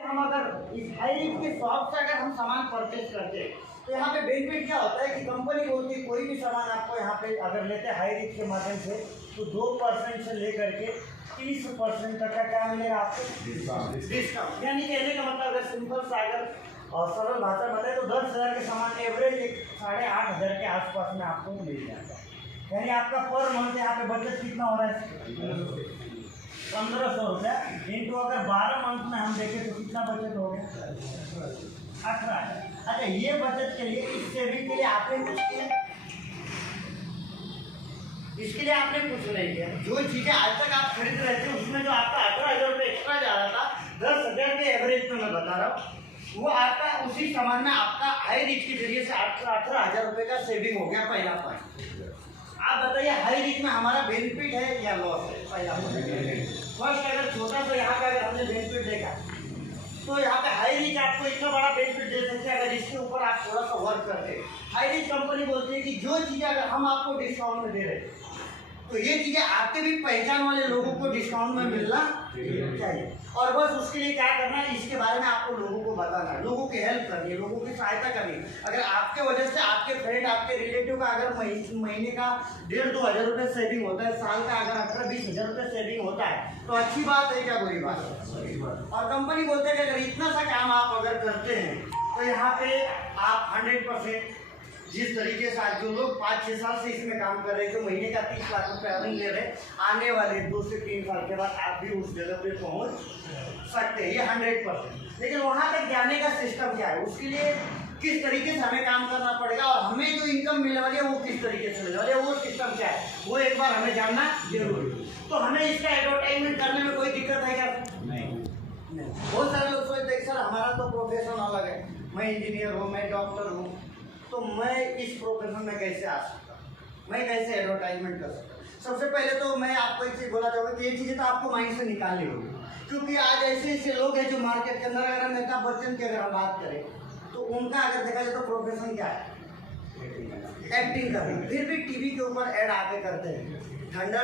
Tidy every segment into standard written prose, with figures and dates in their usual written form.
हम अगर इस हाई रिस्क के शॉप से अगर हम सामान परचेज करते हैं तो यहाँ पे बेनिफिट क्या होता है कि कंपनी बोलती है कोई भी सामान आपको यहाँ पे अगर लेते हैं हाई रिस्क के माध्यम से तो 2% से लेकर के 30% तक का क्या मिलेगा आपको डिस्काउंट। यानी कहने का मतलब अगर सिंपल सा अगर और सरल भाषा में बताए तो 10,000 के सामान एवरेज 8,500 के आसपास में आपको मिल जाता है। यानी आपका पर मंथ यहाँ पे बचत कितना हो रहा है 1,500 रुपया इंटू अगर 12 मंथ में हम देखें तो कितना बचत हो गया 18। अच्छा ये बचत के लिए इस सेविंग के लिए आपने कुछ किया, इसके लिए आपने कुछ नहीं किया। जो चीजें आज तक आप खरीद रहे थे उसमें जो आपका 18,000 रुपये एक्स्ट्रा जा रहा था 10,000 के एवरेज में मैं बता रहा हूँ वो आपका उसी सामान में आपका हाई रिच के जरिए से 18,000 रुपये का सेविंग हो गया। पहला पॉइंट आप बताइए हाई रिच में हमारा बेनिफिट है या लॉस है। पहला फर्स्ट अगर छोटा सा यहाँ का अगर हमने बेनिफिट देखा तो यहाँ पे हाई रिच आपको इतना बड़ा बेनिफिट दे सकते हैं अगर इसके ऊपर आप थोड़ा सा वर्क करते। हाई रिच कंपनी बोलती है कि जो चीज़ें अगर हम आपको डिस्काउंट में दे रहे हैं तो ये चीज़ें आपके भी पहचान वाले लोगों को डिस्काउंट में मिलना चाहिए। और बस उसके लिए क्या करना है इसके बारे में आपको लोगों को बताना है, लोगों की हेल्प करनी है, लोगों की सहायता करनी है। अगर आपके वजह से आपके फ्रेंड आपके रिलेटिव का अगर महीने का 1,500-2 हज़ार रुपये सेविंग होता है, साल का अगर 18-20 हज़ार रुपये सेविंग होता है तो अच्छी बात है क्या बुरी बात है। और कंपनी बोलते हैं कि अगर इतना सा काम आप अगर करते हैं तो यहाँ पे आप 100% जिस तरीके से आज जो लोग 5-6 साल से इसमें काम कर रहे हैं जो महीने का 30 लाख रुपये अर्निंग ले रहे हैं आने वाले 2 से 3 साल के बाद आप भी उस जगह पे पहुंच सकते हैं, ये 100%। लेकिन वहां तक जाने का सिस्टम क्या है, उसके लिए किस तरीके से हमें काम करना पड़ेगा और हमें जो इनकम मिलने वाली है वो किस तरीके से मिलने वाली है, वो सिस्टम क्या है वो एक बार हमें जानना जरूरी। तो हमें इसका एडवर्टाइजमेंट करने में कोई दिक्कत है क्या? नहीं। बहुत सारे लोग सोचते हैं सर हमारा तो प्रोफेशन अलग है, मैं इंजीनियर हूँ, मैं डॉक्टर हूँ, तो मैं इस प्रोफेशन में कैसे आ सकता हूँ, मैं कैसे एडवर्टाइजमेंट कर सकता हूँ। सबसे पहले तो मैं आपको एक चीज़ बोला चाहूँगा कि ये चीज़ें तो आपको माइंड से निकालनी होगी, क्योंकि आज ऐसे ऐसे लोग हैं जो मार्केट के अंदर अगर अमिताभ बच्चन की अगर हम बात करें तो उनका अगर देखा जाए तो प्रोफेशन क्या है एक्टिंग करना, फिर भी टीवी के ऊपर ऐड आके करते हैं ठंडा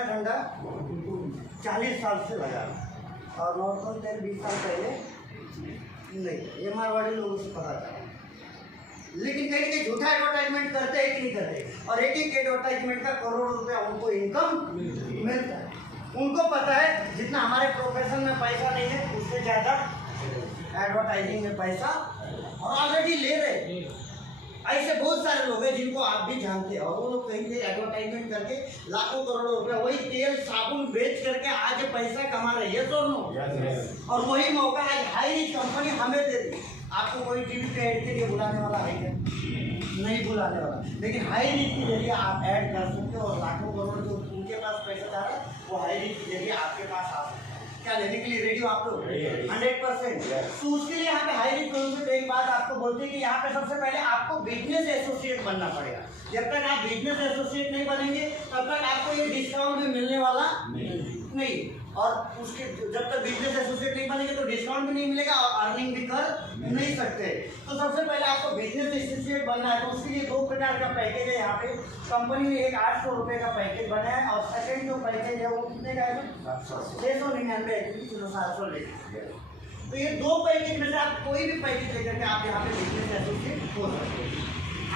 40 साल से लगा और नॉर्मल 10-20 साल पहले नहीं, ये मारवाड़ी लोगों से पता चला। लेकिन कहीं कहीं झूठा एडवर्टाइजमेंट करते हैं कि नहीं करते, और एक एडवर्टाइजमेंट का करोड़ों रुपया उनको इनकम मिलता है। उनको पता है जितना हमारे प्रोफेशन में पैसा नहीं है उससे ज़्यादा एडवर्टाइजिंग में पैसा और ऑलरेडी ले रहे। ऐसे बहुत सारे लोग हैं जिनको आप भी जानते हैं और वो लोग कहीं से एडवर्टाइजमेंट करके लाखों करोड़ों रुपया वही तेल साबुन बेच करके आज पैसा कमा रही है दोनों। और वही मौका आज हाई रिच कंपनी हमें दे दी। आपको कोई टीवी पे ऐड के लिए बुलाने वाला है क्या? नहीं बुलाने वाला, लेकिन हाई रिच के जरिए आप ऐड कर सकते हो और लाखों करोड़ जो उनके पास पैसा जा रहा है वो हाई रिच के जरिए आपके पास आ सकते हैं। क्या लेने के लिए रेडी हो आप लोग? 100%। तो उसके लिए यहाँ पे हाई रिच से तो एक बात आपको बोलते हैं कि यहाँ पे सबसे पहले आपको बिजनेस एसोसिएट बनना पड़ेगा। जब तक आप बिजनेस एसोसिएट नहीं बनेंगे तब तक आपको ये डिस्काउंट भी मिलने वाला नहीं। और उसके जब तक बिजनेस एसोसिएट नहीं बनेंगे तो डिस्काउंट भी नहीं मिलेगा और अर्निंग भी कर नहीं सकते। तो सबसे पहले आपको बिजनेस एसोसिएट बनना है, तो उसके लिए 2 प्रकार का पैकेज है। यहाँ पे कंपनी ने एक 800 रुपये का पैकेज बनाया है और सेकेंड जो पैकेज है वो कितने का है? 699 700 लेके। तो ये 2 पैकेज में से आप कोई भी पैकेज लेकर के आप यहाँ पे बिजनेस एसोसिएट हो सकते हैं।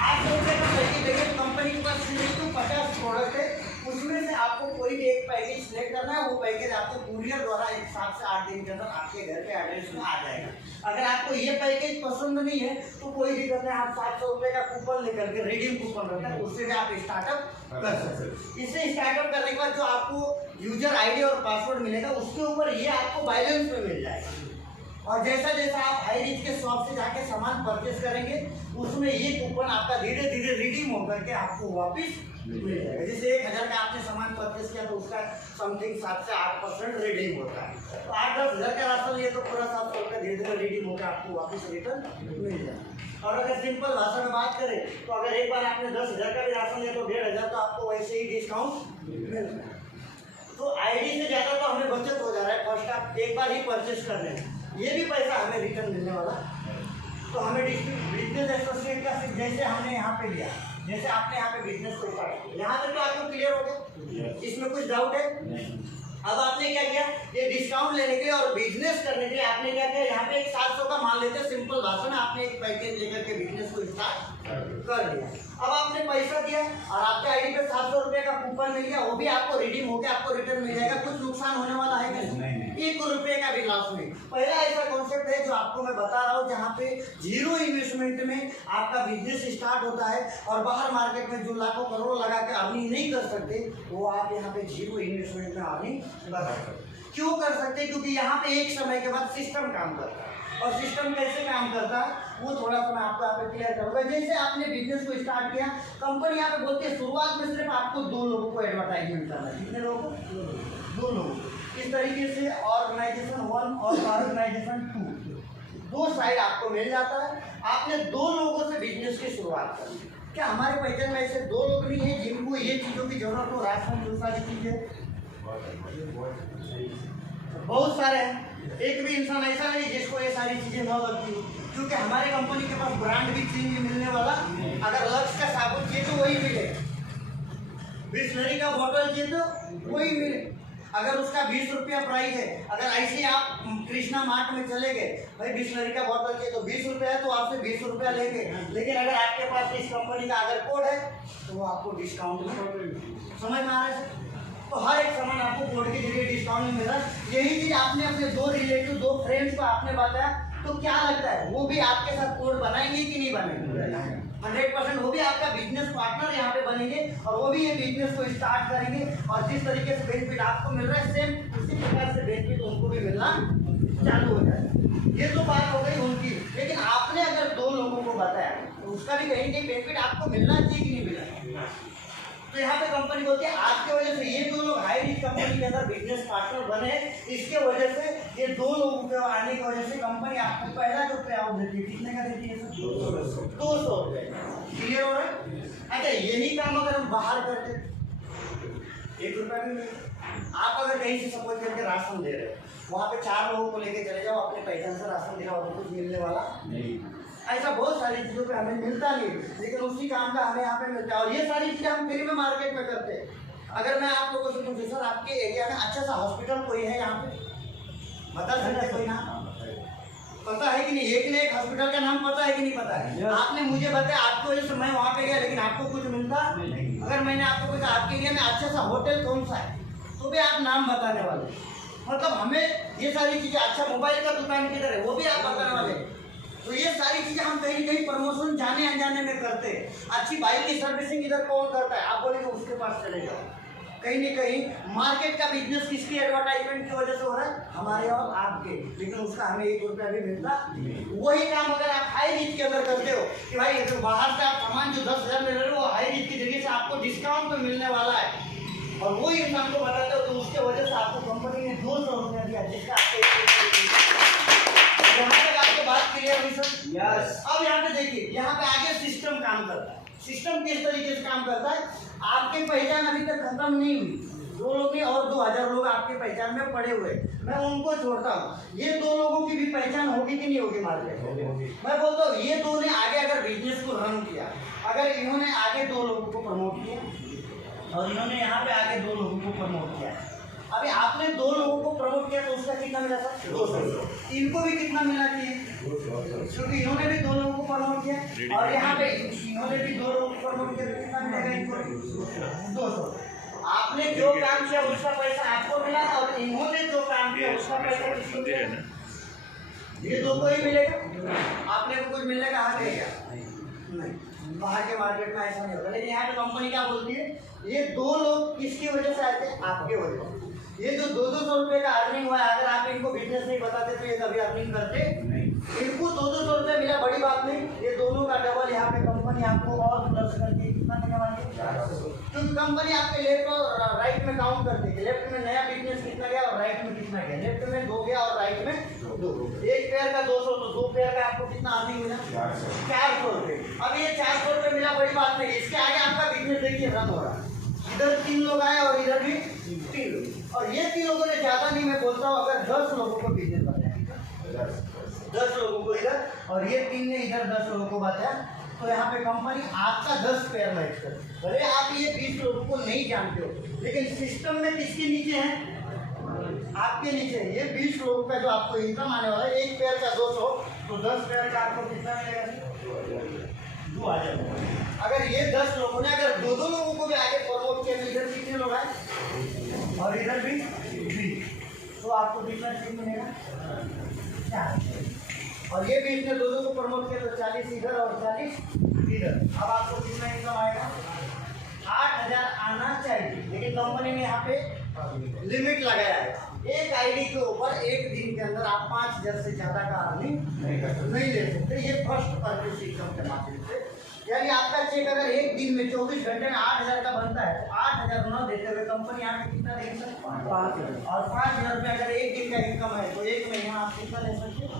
800 रुपये का पैकेज लेके कंपनी के पास सिर्फ 50 प्रोडक्ट है, उसमें से आपको कोई भी एक पैकेज सिलेक्ट करना है। वो पैकेज आपको कुरियर द्वारा 7 से 8 दिन के अंदर आपके घर के एड्रेस में आ जाएगा। अगर आपको ये पैकेज पसंद नहीं है तो कोई दिक्कत नहीं, आप 700 रुपये का कूपन लेकर के रिडीम कूपन रहता है उससे भी आप स्टार्टअप कर सकते हैं। इससे स्टार्टअप करने के बाद जो आपको यूजर आईडी और पासवर्ड मिलेगा उसके ऊपर ये आपको बैलेंस में मिल जाएगा। और जैसा जैसा आप हाई रिच के शॉप से जाके सामान परचेस करेंगे उसमें ये कूपन आपका धीरे धीरे रिडीम होकर के आपको वापस मिल जाएगा। जैसे 1,000 का आपने सामान परचेस किया तो उसका समथिंग 7 से 8% रिडीम होता है। तो 8-10 हज़ार का राशन लिए तो पूरा 700 रुपये धीरे धीरे रिडीम होकर आपको वापस रिटर्न मिल जाएगा। और अगर सिंपल भाषा में बात करें तो अगर एक बार आपने 10,000 का भी राशन लिया तो 1,500 तो आपको वैसे ही डिस्काउंट मिलता है। तो आईडी से ज़्यादा तो हमें बचत हो जा रहा है। फर्स्ट आप एक बार ही परचेस कर लें, ये भी पैसा हमें रिटर्न मिलने वाला। तो हमें बिजनेस एसोसिएट का जैसे हमने यहाँ पे लिया, जैसे आपने यहाँ पे बिजनेस को स्टार्ट किया, यहाँ तक तो आपको क्लियर हो गया, इसमें कुछ डाउट है? अब आपने क्या किया, ये डिस्काउंट लेने के लिए और बिजनेस करने के लिए आपने क्या किया, यहाँ पे एक 700 का मान लेते, सिंपल भाषा में आपने एक पैकेज लेकर के बिजनेस को स्टार्ट कर दिया। अब आपने पैसा दिया और आपके आईडी पे 700 रुपए का कूपन मिल गया, वो भी आपको रिडीम होकर आपको रिटर्न मिल जाएगा। कुछ नुकसान होने वाला है क्या? 1 रुपए का भी लॉस नहीं। पहला ऐसा कॉन्सेप्ट है जो आपको मैं बता रहा हूँ, जहाँ पे जीरो इन्वेस्टमेंट में आपका बिजनेस स्टार्ट होता है और बाहर मार्केट में जो लाखों करोड़ लगा के अर्निंग नहीं कर सकते, वो आप यहाँ पे जीरो इन्वेस्टमेंट में अर्निंग कर सकते। क्यों कर सकते? क्योंकि यहाँ पे एक समय के बाद सिस्टम काम करता है, और सिस्टम कैसे काम करता है वो थोड़ा सा मैं आपको यहाँ पे क्लियर करूँगा। जैसे आपने बिजनेस को स्टार्ट किया, कंपनी यहाँ पे बोलती है शुरुआत में सिर्फ आपको 2 लोगों को एडवर्टाइजमेंट करना है। कितने लोगों को? 2 लोगों को। इस तरीके से ऑर्गेनाइजेशन 1 और ऑर्गेनाइजेशन 2 साइड आपको मिल जाता है। आपने 2 लोगों से बिजनेस की शुरुआत करनी है। क्या हमारे पहचान में ऐसे 2 लोग नहीं है जिनको ये चीज़ों की जरूरत हो? राशन जो सारी चीज़ें बहुत सारे हैं, एक भी इंसान ऐसा नहीं जिसको ये सारी चीजें न लगती हो, क्योंकि हमारे कंपनी के पास ब्रांड भी चेंज मिलने वाला। अगर लक्स का साबुन चाहिए तो वही मिले, बिस्लरी का बोतल चाहिए तो वही मिले। अगर उसका 20 रुपया प्राइस है, अगर ऐसे आप कृष्णा मार्ट में चले गए, भाई बिस्लरी का बोतल चाहिए तो 20 रुपया है, तो आपसे 20 रुपया लेंगे। लेकिन अगर आपके पास इस कंपनी का अगर कोड है तो वो आपको डिस्काउंट में, समझ में आ रहा है? तो हर एक सामान आपको कोड के जरिए डिस्काउंट में मिल रहा है। यही चीज आपने अपने 2 रिलेटिव 2 फ्रेंड्स को आपने बताया, तो क्या लगता है वो भी आपके साथ कोड बनाएंगे कि नहीं बनेंगे? 100% वो भी आपका बिजनेस पार्टनर यहाँ पे बनेंगे और वो भी ये बिजनेस को स्टार्ट करेंगे। और जिस तरीके से बेनिफिट आपको मिल रहा है, सेम उसी प्रकार से बेनिफिट उनको भी मिलना चालू हो जाए। ये तो बात हो गई उनकी, लेकिन आपने अगर 2 लोगों को बताया तो उसका भी कहीं कहीं बेनिफिट आपको मिलना चाहिए कि नहीं मिलना। तो यहाँ पे कंपनी बोलती है आपके वजह से ये 2 लोग हाई रिस्क कंपनी के अंदर बिजनेस पार्टनर बने, इसके वजह से ये 2 लोगों के आने की वजह से कंपनी आपको पहला जो पे आउट देती है, कितने का देती है? 200 रुपये। क्लियर हो रहा है? अच्छा, यही काम अगर हम बाहर करते 1 रुपया भी नहीं। आप अगर कहीं से सपोज करके राशन दे रहे हो, वहाँ पे 4 लोगों को लेके चले जाओ, अपने पहचान से राशन दे रहा हो, कुछ मिलने वाला नहीं। ऐसा बहुत सारी चीज़ों पे हमें मिलता नहीं, लेकिन उसी काम का हमें यहाँ पे मिलता है। और ये सारी चीज़ें हम फ्री में मार्केट में करते हैं। अगर मैं आप लोगों से पूछूं, सर आपके एरिया में अच्छा सा हॉस्पिटल कोई है यहाँ पे, बता सकते कोई नाम? पता है कि नहीं? एक ने एक हॉस्पिटल का नाम पता है कि नहीं पता है? आपने मुझे बताया, आपकी वजह से मैं वहाँ पे गया, लेकिन आपको कुछ मिलता नहीं। अगर मैंने आपको पूछा आपके एरिया में अच्छा सा होटल कौन सा है, तो भी आप नाम बताने वाले। मतलब हमें ये सारी चीज़ें, अच्छा मोबाइल का दुकान किधर है वो भी आप बताने वाले। तो ये सारी चीजें हम कहीं कहीं प्रमोशन जाने अनजाने में करते हैं। अच्छी बाइक की सर्विसिंग इधर कौन करता है, आप बोलेंगे उसके पास चले जाओ। कहीं न कहीं मार्केट का बिजनेस किसकी एडवर्टाइजमेंट की वजह से हो रहा है? हमारे और आपके, लेकिन उसका हमें 1 रुपया भी मिलता। वही काम अगर आप हाई रिच के अंदर करते हो कि भाई तो बाहर से आप सामान जो 10,000 में ले रहे हो, वो हाई रिच की जगह से आपको डिस्काउंट में मिलने वाला है, और वही इंसान को बताते हो, तो उसके वजह से आपको कंपनी ने 200 रुपया दिया, जिसका आपको बात क्लियर हुई सर? यस। अब यहाँ पे देखिए, यहाँ पे आगे सिस्टम काम करता है। सिस्टम किस तरीके से काम करता है? आपकी पहचान अभी तक खत्म नहीं हुई, 2 लोग और 2000 लोग आपके पहचान में पड़े हुए, मैं उनको छोड़ता हूँ। ये 2 लोगों की भी पहचान होगी कि नहीं होगी मार्केट में? मैं बोलता हूँ ये 2 ने आगे अगर बिजनेस को रन किया, अगर इन्होंने आगे 2 लोगों को प्रमोट किया और इन्होंने यहाँ पे आगे 2 लोगों को प्रमोट किया, अभी आपने 2 लोगों को प्रमोट किया तो उसका कितना मिला था? 200। इनको भी कितना मिला चाहिए? क्योंकि इन्होंने भी 2 लोगों को प्रमोट किया, और यहाँ पे इन्होंने भी 2 लोगों को प्रमोट किया, तो कितना मिलेगा इनको? 200। आपने जो काम किया उसका पैसा आपको मिला, और इन्होंने जो काम किया उसका पैसा किसको मिला? ये 2 को ही मिलेगा। आपने को कुछ मिलने का हक है क्या? नहीं। बाहर के मार्केट में ऐसा नहीं होता। लेकिन यहाँ पे कंपनी क्या बोलती है, ये 2 लोग किसकी वजह से आए थे? आपके वजह से। ये जो 200 रुपये का अर्निंग हुआ है, अगर आप इनको बिजनेस नहीं बताते तो ये कभी अर्निंग करते नहीं। इनको 200 रुपये मिला, बड़ी बात नहीं। ये दोनों का डबल यहाँ पे कंपनी आपको और प्लस करके कितना देने वाली है? क्योंकि कंपनी आपके लेफ्ट और राइट में काउंट करती है। लेफ्ट में नया बिजनेस कितना गया और राइट में कितना गया। लेफ्ट में 2 गया और राइट में 2। एक पेयर का 200, तो 2 पेयर का आपको कितना अर्निंग मिला? 400 रुपये। अब ये 400 रुपये मिला, बड़ी बात नहीं। इसके आगे आपका बिजनेस देखिए रन हो रहा है। इधर 3 लोग आए और इधर भी 3 लोग, और ये 3 लोगों ने ज्यादा नहीं, मैं बोलता हूँ अगर 10 लोगों को बिजनेस बताया, 10 लोगों को इधर, और ये 3 ने इधर 10 लोगों को बताया, तो यहाँ पे कंपनी आपका 10 पेयर मैच कर। भले आप ये 20 लोगों को नहीं जानते हो, लेकिन सिस्टम में किसके नीचे है? आपके नीचे ये 20 लोगों का जो आपको इनकम आने वाला है, एक पेयर का 200, तो 10 पेयर का आपको कितना मिलेगा? 2000। अगर ये 10 लोगों ने अगर दो लोगों को भी आगे प्रमोट किया, इधर कितने लोग आए और इधर भी, तो आपको कितना चीज मिलेगा? 4। और ये भी इसने दो को प्रमोट किया तो 40 इधर और 40 इधर। अब आपको कितना इनकम आएगा? 8000 आना चाहिए, लेकिन कंपनी ने यहाँ पे लिमिट लगाया है। एक आईडी के ऊपर एक दिन के अंदर आप 5000 से ज्यादा का अर्निंग नहीं ले सकते। ये फर्स्ट पर्चेज सिस्टम के माध्यम से, यानी आपका चेक अगर एक दिन में 24 घंटे में 8000 का बनता है तो 8000 न देते हुए कंपनी यहाँ पे कितना देगी सर? 5000। और 5000 रुपये अगर एक दिन का इनकम है तो एक महीना आप कितना ले सकते हैं?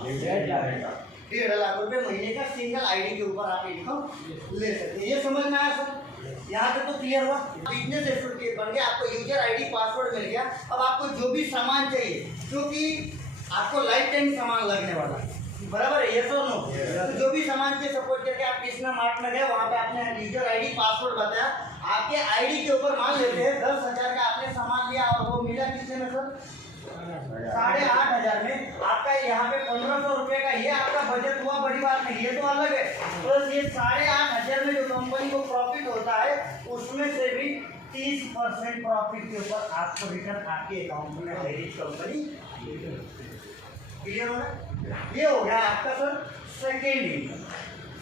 1.5 लाख रुपये महीने का सिंगल आईडी के ऊपर आप इनकम ले सकते हैं। ये समझ में आया सर? यहाँ तक तो क्लियर हुआ? बिजनेस एसोसिएट बन गया, आपको यूजर आईडी पासवर्ड मिल गया। अब आपको जो भी सामान चाहिए, क्योंकि आपको लाइफ टाइम सामान लगने वाला है, बराबर है, यस और नो? तो जो भी सामान से सपोर्ट करके आप कृष्णा मार्ट में गए, वहाँ पे आपने यूजर आईडी पासवर्ड बताया, आपके आईडी के ऊपर मान लेते हैं 10,000 का आपने सामान लिया और वो मिला कितने में सर? 8,500 में। आपका यहाँ पे 1500 रुपये का ये आपका बजट हुआ, बड़ी बात नहीं, ये तो अलग है। प्लस ये 8,500 में जो कंपनी को प्रॉफिट होता है उसमें से भी 30% प्रॉफिट के ऊपर आपको रिटर्न आपके अकाउंट में आएगी कंपनी। क्लियर हो गया? ये हो गया आपका sir second income.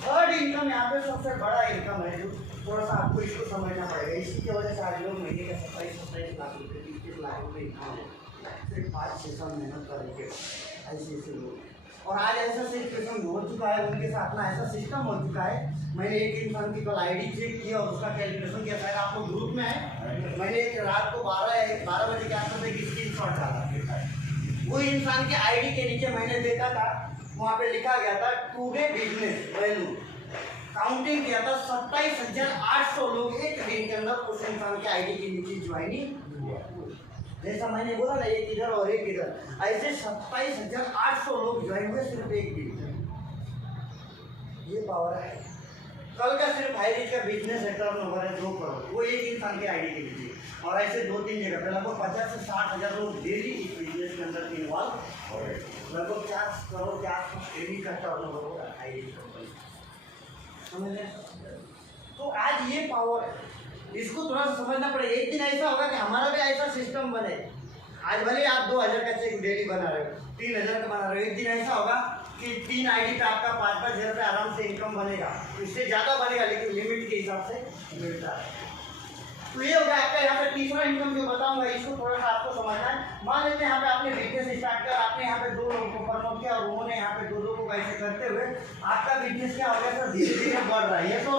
Third income यहाँ पे सबसे बड़ा इनकम है, जो थोड़ा सा आपको इसको समझना पड़ेगा। इसी की वजह से आज लोग महीने का 27-27 लाख रुपये, 30 लाख रुपये इनकम है, सिर्फ 5-6 साल मेहनत करेंगे ऐसे लोग। और आज ऐसा सिचुएशन हो चुका है, उनके साथ ना ऐसा सिस्टम हो चुका है। मैंने एक इंसान की कल आईडी चेक किया और उसका कैलकुलेशन किया, शायद आपको ग्रुप में है। मैंने एक रात को 12 बजे के आसपास एक स्क्रीनशॉट डाला। वो इंसान के आईडी के नीचे मैंने देखा था, वहाँ पे लिखा गया था टुडे बिजनेस वैल्यू। काउंटिंग किया था 27,800 लोग एक दिन के अंदर उस इंसान के आईडी के नीचे ज्वाइनिंग। जैसा मैंने बोला ना, एक इधर और एक इधर, ऐसे 27,800 लोग ज्वाइन हुए सिर्फ एक दिन। ये पावर है। कल का सिर्फ हाईरीच का बिजनेस है, टर्नओवर है 2 करोड़, वो एक इंसान के आईडी के नीचे। और ऐसे 2-3 जगह पे लगभग 50 से 60,000 लोग डेली इस बिजनेस के अंदर इन्वॉल्व और लगभग 4 करोड़ के आसपास डेली का टर्नओवर हो रहा है हाईरीच कंपनी। समझ लें? तो आज ये पावर है, इसको थोड़ा सा समझना पड़ेगा। एक दिन ऐसा होगा कि हमारा भी ऐसा सिस्टम बने। आज भले आप 2,000 का चेक डेली बना रहे हो, 3,000 का बना रहे हो, एक दिन ऐसा होगा कि 3 आईडी पे आपका 5-5 हज़ार आराम से इनकम बनेगा। इससे ज़्यादा बनेगा, लेकिन लिमिट के हिसाब से मिलता है। तो ये होगा आपका यहाँ पे तीसरा इनकम जो बताऊंगा, इसको थोड़ा सा आपको समझना है। मान लेते हैं यहाँ पे आपने बिजनेस स्टार्ट किया, आपने यहाँ पे 2 लोगों को प्रमोट किया और उन्होंने यहाँ पे 2 लोगों को ऐसे करते हुए आपका बिजनेस क्या हो गया सर? धीरे-धीरे बढ़ रहा है। ये तो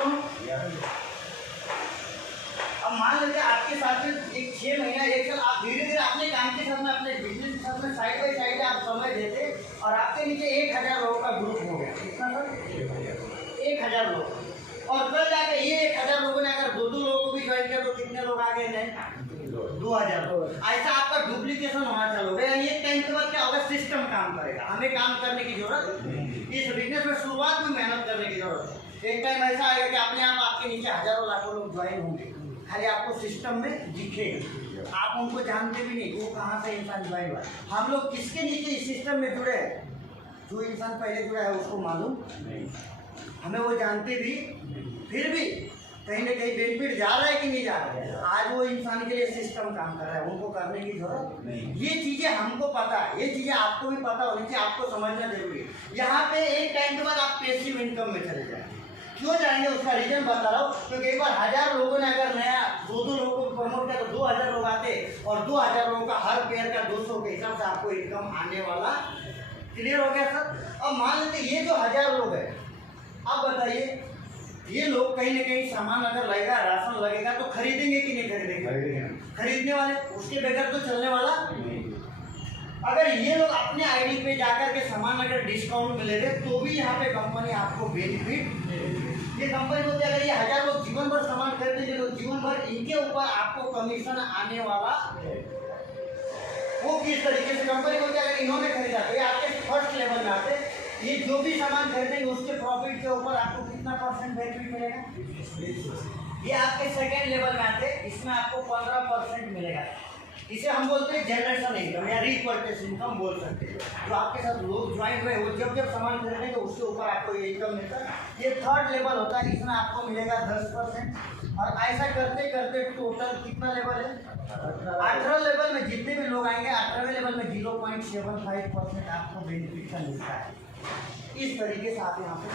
अब मान लेते हैं आपके साथ में एक 6 महीना 1 साल आप धीरे-धीरे अपने काम के साथ में, अपने बिजनेस के साथ में साइड बाई साइड आप समय देते और आपके नीचे 1,000 लोगों का ग्रुप हो गया। कितना सर? 1,000 लोग। और कल जाके ये 1,000 लोगों ने अगर 2-2 लोगों को भी ज्वाइन किया तो कितने लोग आ गए? 2,000 लोग। ऐसा आपका डुप्लीकेशन होना चालू हो गया। ये टाइम के बाद क्या होगा? सिस्टम काम करेगा, हमें काम करने की जरूरत नहीं। इस बिजनेस में शुरुआत में मेहनत करने की जरूरत है। एक टाइम ऐसा आएगा कि अपने आप आपके नीचे हजारों लाखों लोग ज्वाइन होंगे, खाली आपको सिस्टम में दिखेगा, आप उनको जानते भी नहीं वो कहाँ से इंसान ज्वाइन हुआ। हम लोग किसके नीचे इस सिस्टम में जुड़े हैं? जो इंसान पहले जुड़ा है उसको मालूम नहीं, हमें वो जानते भी, फिर भी कहीं ना कहीं बेनिफिट जा रहा है कि नहीं जा रहा है। आज वो इंसान के लिए सिस्टम काम कर रहा है, उनको करने की जरूरत नहीं। ये चीजें हमको पता है, ये चीजें आपको भी पता होनी चाहिए, आपको समझना जरूरी है। यहाँ पे एक टाइम के बाद आप पैसिव इनकम में चले जाएंगे। क्यों जाएंगे उसका रीजन बता रहा हूँ, क्योंकि एक बार 1000 लोगों ने अगर नया 2-2 लोगों को प्रमोट किया तो 2,000 लोग आते और 2,000 लोगों का हर पेयर का 200 के हिसाब से आपको इनकम आने वाला। क्लियर हो गया सर? अब मान लेते ये जो 1000 लोग है, अब बताइए ये लोग कहीं ना कहीं सामान अगर लगेगा, राशन लगेगा तो खरीदेंगे कि नहीं खरीदेंगे? खरीदने वाले, उसके बगैर तो चलने वाला। अगर ये लोग अपने आईडी पे जाकर के सामान अगर डिस्काउंट मिले थे तो भी यहाँ पे कंपनी आपको बेनिफिट, ये कंपनी बोलती है अगर ये 1000 लोग जीवन भर सामान खरीदेंगे तो जीवन भर इनके ऊपर आपको कमीशन आने वाला। वो किस तरीके से कंपनी बोलती है अगर इन्होंने खरीदा तो ये आपके फर्स्ट लेवल में आते, ये जो भी सामान खरीदेंगे उसके प्रॉफिट के ऊपर आपको कितना % बेनिफिट मिलेगा? ये आपके सेकेंड लेवल में आते, इसमें आपको 15% मिलेगा। इसे हम बोलते हैं जनरेशन इनकम या रिपर्चेस इनकम बोल सकते हैं। जो आपके साथ लोग ज्वाइन हुए वो जब जब सामान खरीदेंगे तो उसके ऊपर आपको ये इनकम मिलता है। ये थर्ड लेवल होता है, इसमें आपको मिलेगा 10%। और ऐसा करते करते टोटल कितना लेवल है, 18 लेवल में जितने भी लोग आएंगे 18वें लेवल में 0.75% आपको बेनिफिट का मिलता है। इस तरीके से आप यहाँ पे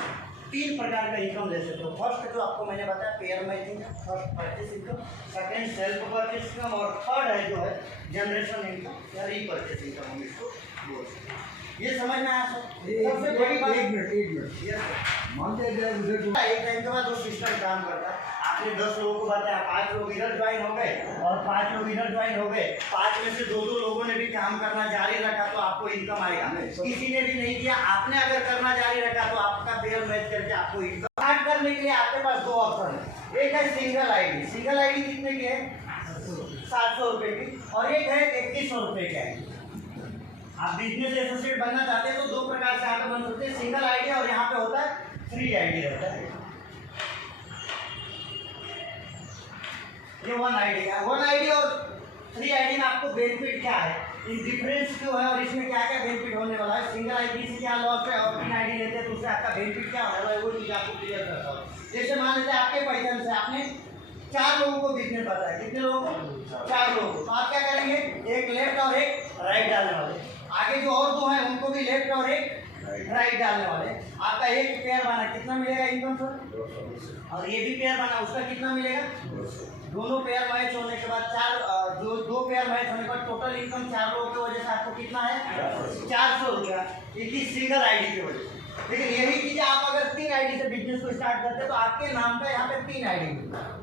3 प्रकार का इनकम ले सकते हो। फर्स्ट जो आपको मैंने बताया pair matching, first purchase income, second self purchase income, और थर्ड है जो है जनरेशन इनकम या रीपरचेस इनकम हम इसको बोलते हैं। ये समझ में आया सर? सबसे बड़ी बात एक मिनट यस सर, मानते हैं एक टाइम के बाद वो सिस्टम काम करता है। आपने 10 लोगों को बताया, 5 लोग इधर ज्वाइन हो गए और 5 लोग इधर ज्वाइन हो गए, 5 में से 2-2 लोगों ने भी काम करना जारी रखा तो आपको इनकम आएगा। किसी ने भी नहीं किया, आपने अगर करना जारी रखा तो आपका पेयर मैच करके आपको इनकम। स्टार्ट करने के लिए आपके पास 2 ऑप्शन है, एक है सिंगल आईडी। सिंगल आईडी कितने की है? 700 रुपये की, और एक है 2100 रुपये की आईडी। आप बिजनेस एसोसिएट बनना चाहते हैं तो 2 प्रकार से आप बन सकते हैं, सिंगल आईडी और यहाँ पे होता है फ्री आईडी रहता है। ये 1 आईडी का 1 आईडी और 3 आईडी में आपको बेनिफिट क्या है, इस डिफरेंस क्यों है और इसमें क्या क्या बेनिफिट होने वाला है। सिंगल आईडी से क्या लॉस है और 3 आईडी लेते हैं तो उससे आपका बेनिफिट क्या होने वाला है, वो चीज़ आपको क्लियर करता हूँ। जैसे मान लेते हैं आपके पहचान से आपने 4 लोगों को बिजनेस बताया, कितने लोगों को? 4 लोगों को। तो आप क्या करेंगे, एक लेफ्ट और एक राइट डालने वाले, आगे जो और 2 हैं उनको भी लेफ्ट और एक राइट डालने वाले। आपका एक पेयर बना, कितना मिलेगा इनकम सर? और ये भी पेयर बना, उसका कितना मिलेगा? दोनों पेयर मैच होने के बाद 2 पेयर मैच होने के बाद टोटल इनकम 4 लोगों की वजह से आपको कितना है? 400 रुपया, ये सिंगल आईडी की वजह से। लेकिन यही चीज़ आप अगर 3 आईडी से बिजनेस को स्टार्ट करते हैं तो आपके नाम का यहाँ पे 3 आईडी मिलता है।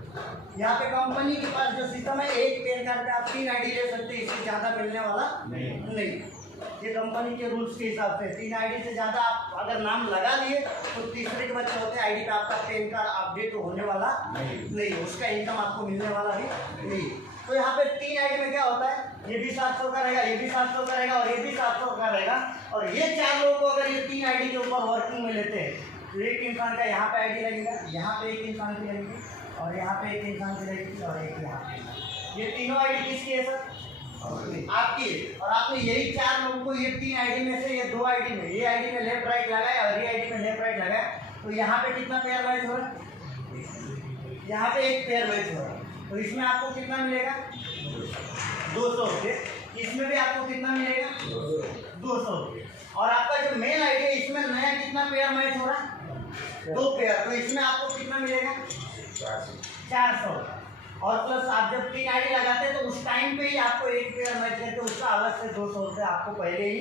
यहाँ पे कंपनी के पास जो सिस्टम है, एक पेयर कार्ड पे आप 3 आईडी ले सकते हैं, इससे ज़्यादा मिलने वाला नहीं। ये कंपनी के रूल्स के हिसाब से 3 आईडी से ज़्यादा आप अगर नाम लगा लिए तो तीसरे के बाद होते आईडी पे आपका पैन कार्ड अपडेट होने वाला नहीं, उसका इनकम आपको मिलने वाला भी नहीं। तो यहाँ पे 3 आईडी में क्या होता है, ये भी 700 का रहेगा, ये भी 700 का रहेगा और ये भी 700 का रहेगा। और ये 4 लोगों को अगर ये 3 आईडी के ऊपर वर्किंग में लेते हैं तो एक इंसान का यहाँ पे आईडी लगेगा, यहाँ पे एक इंसान की लगेगी और यहाँ पे एक इंसान की लगेगी और एक यहाँ पे। ये तीनों आईडी किसकी है सर? आपकी। और आपने यही 4 लोगों को ये 3 आईडी में से ये 2 आईडी में, ये आईडी में लेफ्ट राइट लगाया और ये आईडी में लेफ्ट राइट लगाया, तो यहाँ पे कितना पेयर मैच हो रहा है? यहाँ पे एक पेयर मैच हो रहा है। तो इसमें आपको कितना मिलेगा? 200 रुपये। इसमें भी आपको कितना मिलेगा? 200 रुपये। और आपका जो मेन आईडी है इसमें नया कितना पेयर मैच हो रहा है? 2 पेयर। तो इसमें आपको कितना मिलेगा? 400। और प्लस आप जब 3 आईडी लगाते हैं तो उस टाइम पे ही आपको एक पेयर मैच करके उसका अलग से 200 रुपये आपको पहले ही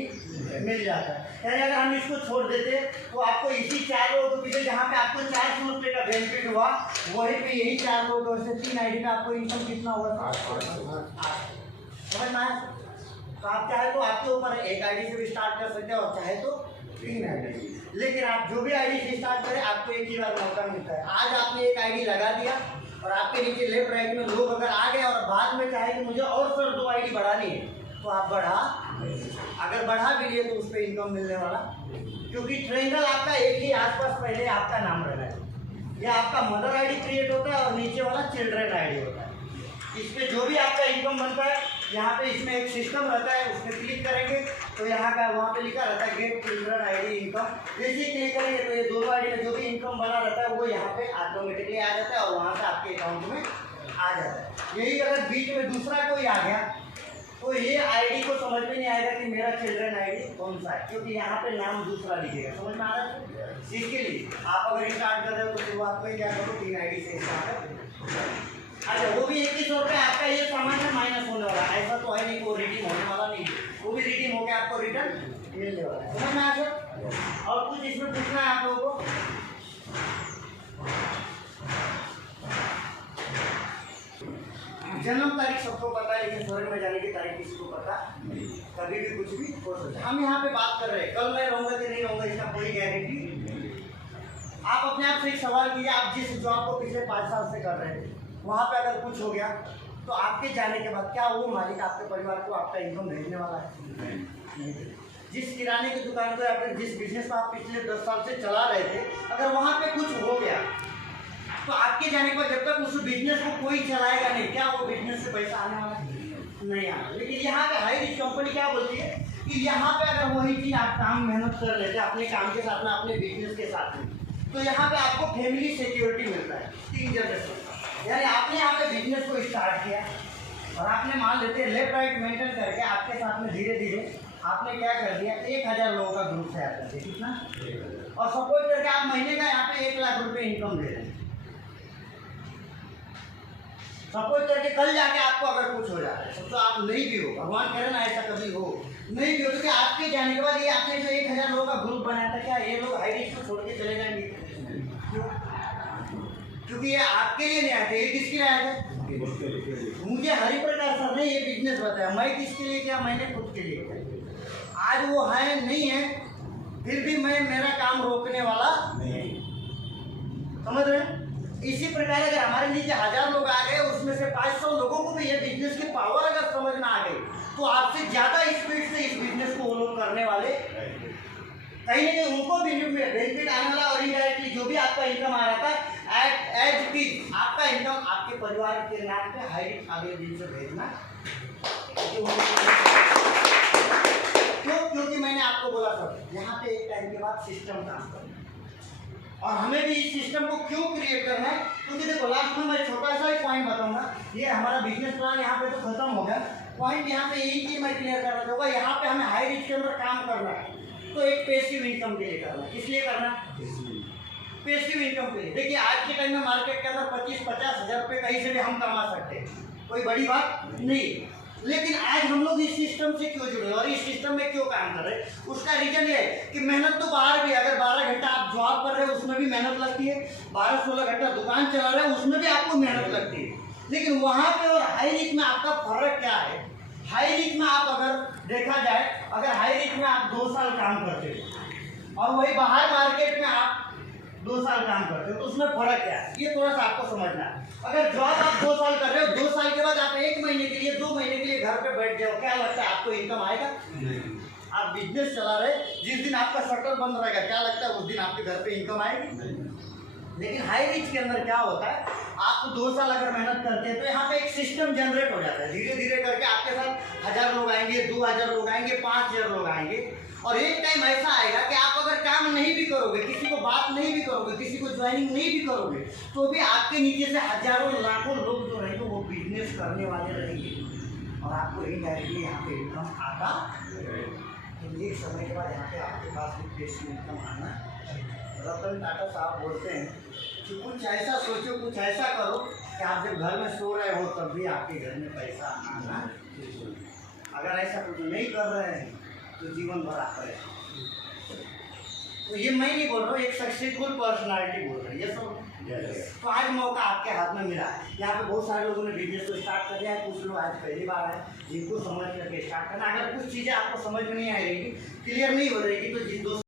मिल जाता है। यानी अगर हम इसको छोड़ देते तो आपको इसी 4 लोगों के पीछे जहाँ पे आपको 400 रुपये का बेनिफिट हुआ, वहीं पे यही 4 लोगों से 3 आईडी का आपको इनकम कितना हुआ? समझ में आया? तो आप चाहे तो आपके ऊपर एक आईडी से भी स्टार्ट कर सकते हैं और चाहे तो 3 आईडी। लेकिन आप जो भी आईडी से स्टार्ट करें आपको एक ही बार मौका मिलता है। आज आपने एक आईडी लगा दिया और आपके नीचे लेफ्ट राइट में लोग अगर आ गए और बाद में चाहे कि मुझे और सर 2 आईडी बढ़ानी है तो आप अगर बढ़ा भी लिए तो उस पर इनकम मिलने वाला, क्योंकि ट्रायंगल आपका एक ही आसपास पहले आपका नाम रहना है। यह आपका मदर आईडी क्रिएट होता है और नीचे वाला चिल्ड्रन आईडी होता है। इस पर जो भी आपका इनकम बनता है यहाँ पे इसमें एक सिस्टम रहता है, उसमें क्लिक करेंगे तो यहाँ का वहाँ पे लिखा रहता है गेट चिल्ड्रन आईडी इनकम। जैसे ही क्लिक करेंगे तो ये दोनों आईडी में जो भी इनकम बना रहता है वो यहाँ पे ऑटोमेटिकली आ जाता है और वहाँ से आपके अकाउंट में आ जाता है। यही अगर बीच में दूसरा कोई आ गया तो ये आईडी को समझ में नहीं आएगा कि मेरा चिल्ड्रन आईडी कौन सा है, क्योंकि यहाँ पे नाम दूसरा लिखेगा। समझ में आ रहा है? इसके लिए आप अगर स्टार्ट कर रहे हो तो शुरुआत में क्या करो, 3 आईडी से स्टार्ट। अच्छा, वो भी 2100 रुपये आपका ये सामान में माइनस होने वाला है, ऐसा तो है नहीं, वो रिडीम होने वाला नहीं, वो भी रिडीम होकर आपको रिटर्न मिलने वाला है। समझ में आ गया? और कुछ इसमें पूछना है आप लोगों को? जन्म तारीख सबको पता है, लेकिन स्वर्ग में जाने की तारीख किसी को पता, कभी भी कुछ भी हो सकता है। हम यहाँ पे बात कर रहे हैं, कल मैं रहूँगा कि नहीं रहूँगा इसका कोई गारंटी नहीं। आप अपने आप से एक सवाल कीजिए, आप जिस जॉब को पिछले 5 साल से कर रहे थे वहाँ पे अगर कुछ हो गया तो आपके जाने के बाद क्या वो मालिक आपके परिवार को आपका इनकम भेजने वाला है? नहीं। जिस किराने की दुकान को या फिर जिस बिजनेस को आप पिछले 10 साल से चला रहे थे, अगर वहाँ पे कुछ हो गया तो आपके जाने के बाद जब तक उस बिजनेस को कोई चलाएगा नहीं, क्या वो बिजनेस से पैसा आने वाला है? नहीं आना। लेकिन यहाँ पे हाई रिच कंपनी क्या बोलती है कि यहाँ पे अगर वही चीज़ आप काम मेहनत कर लेते हैं अपने काम के साथ में, अपने बिजनेस के साथ में, तो यहाँ पे आपको फैमिली सिक्योरिटी मिलता है 3 जनरेशन। यानी आपने यहाँ पे बिजनेस को स्टार्ट किया और आपने मान लेते हैं लेफ्ट राइट मेंटेन करके आपके साथ में धीरे धीरे आपने क्या कर दिया, 1000 लोगों का ग्रुप तैयार कर दिया, कितना, और सपोज करके आप महीने का यहाँ पे 1 लाख रुपए इनकम दे रहे हैं। सपोज करके कल जाके आपको अगर कुछ हो जाता है तो आप नहीं भी हो, भगवान करे ना ऐसा कभी हो, नहीं भी हो, तो क्या आपके जाने के बाद ये आपने जो 1000 लोगों का ग्रुप बनाया था, क्या ये लोग हाई रिस्क को छोड़ के चले जाएंगे? क्यों? क्योंकि ये आपके लिए नहीं आए थे, ये किसके लिए आए थे? मुझे हरिप्रकाश सर ने ये बिजनेस बताया, मैं किसके लिए किया, मैंने खुद के लिए किया। आज वो है नहीं है, फिर भी मैं मेरा काम रोकने वाला नहीं, समझ रहे हैं? इसी प्रकार अगर हमारे नीचे 1000 लोग आ गए, उसमें से 500 लोगों को भी ये बिजनेस की पावर अगर समझ में आ गई, तो आपसे ज़्यादा स्पीड से इस बिजनेस को वो लोग करने वाले कहीं ना कहीं उनको बेनिफिट आने वाला। और इनडायरेक्टली जो भी आपका इनकम आ रहा था एज इट इज आपका इनकम आपके परिवार के नाम पे हाई अगले दिन से भेजना। क्योंकि मैंने आपको बोला सर यहाँ पे एक टाइम के बाद सिस्टम काम करना, और हमें भी इस सिस्टम को क्यों क्रिएट करना है, क्योंकि देखो लास्ट में मैं छोटा सा एक पॉइंट बताऊंगा। ये हमारा बिजनेस प्लान यहाँ पे तो खत्म हो गया, पॉइंट यहाँ पे यही चीज मैं क्लियर करना चाहूँगा। यहाँ पे हमें हाई रिस्क के अंदर काम करना है, तो एक पैसिव इनकम के लिए करना है। किस लिए करना है? पैसिव इनकम के लिए। देखिए आज के टाइम में मार्केट के अंदर 25-50 हज़ार रुपये कहीं से भी हम कमा सकते हैं, कोई बड़ी बात नहीं। लेकिन आज हम लोग इस सिस्टम से क्यों जुड़े और इस सिस्टम में क्यों काम कर रहे हैं, उसका रीजन ये है कि मेहनत तो बाहर भी, अगर 12 घंटा आप जॉब कर रहे हो उसमें भी मेहनत लगती है, 12-16 घंटा दुकान चला रहे हो उसमें भी आपको मेहनत लगती है। लेकिन वहाँ पे और हाई रिस्क में आपका फर्क क्या है? हाई रिस्क में आप अगर देखा जाए, अगर हाई रिस्क में आप 2 साल काम करते हो और वही बाहर मार्केट में आप 2 साल काम करते हो, तो उसमें फर्क क्या है, ये थोड़ा सा आपको समझना है। अगर जॉब आप 2 साल कर रहे हो, 2 साल के बाद आप 1 महीने के लिए 2 महीने के लिए घर पे बैठ जाओ, क्या लगता है आपको इनकम आएगा? आप बिजनेस चला रहे, जिस दिन आपका शटर बंद रहेगा, क्या लगता है उस दिन आपके घर पे इनकम आएगी? लेकिन हाई रिच के अंदर क्या होता है, आप 2 साल अगर मेहनत करते हैं तो यहाँ पे एक सिस्टम जनरेट हो जाता है, धीरे धीरे करके आपके साथ 1000 लोग आएंगे, 2000 लोग आएंगे, 5000 लोग आएंगे। और एक टाइम ऐसा आएगा कि आप अगर काम नहीं भी करोगे, किसी को बात नहीं भी करोगे, किसी को ज्वाइनिंग नहीं भी करोगे, तो भी आपके नीचे से हजारों लाखों लोग जो रहेंगे वो बिजनेस करने वाले रहेंगे और आपको इनडायरेक्टली यहाँ पे इनकम आता तो एक समय के बाद यहाँ पे आपके पास भी पैसिव इनकम आना। रतन टाटा साहब बोलते हैं कि कुछ ऐसा सोचो, कुछ ऐसा करो कि आप जब घर में सो रहे हो तब भी आपके घर में पैसा आना। अगर ऐसा कुछ नहीं कर रहे हैं तो जीवन भर आप परेशान। तो ये मैं नहीं बोल रहा हूँ, एक सक्सेसफुल पर्सनालिटी बोल रही है सब। तो आज मौका आपके हाथ में मिला है। यहाँ पे बहुत सारे लोगों ने बिजनेस को स्टार्ट कर दिया है, कुछ लोग आज पहली बार है जिनको समझ करके स्टार्ट करना। अगर कुछ चीज़ें आपको समझ में नहीं आ रही, क्लियर नहीं हो रही, तो जिस दोस्त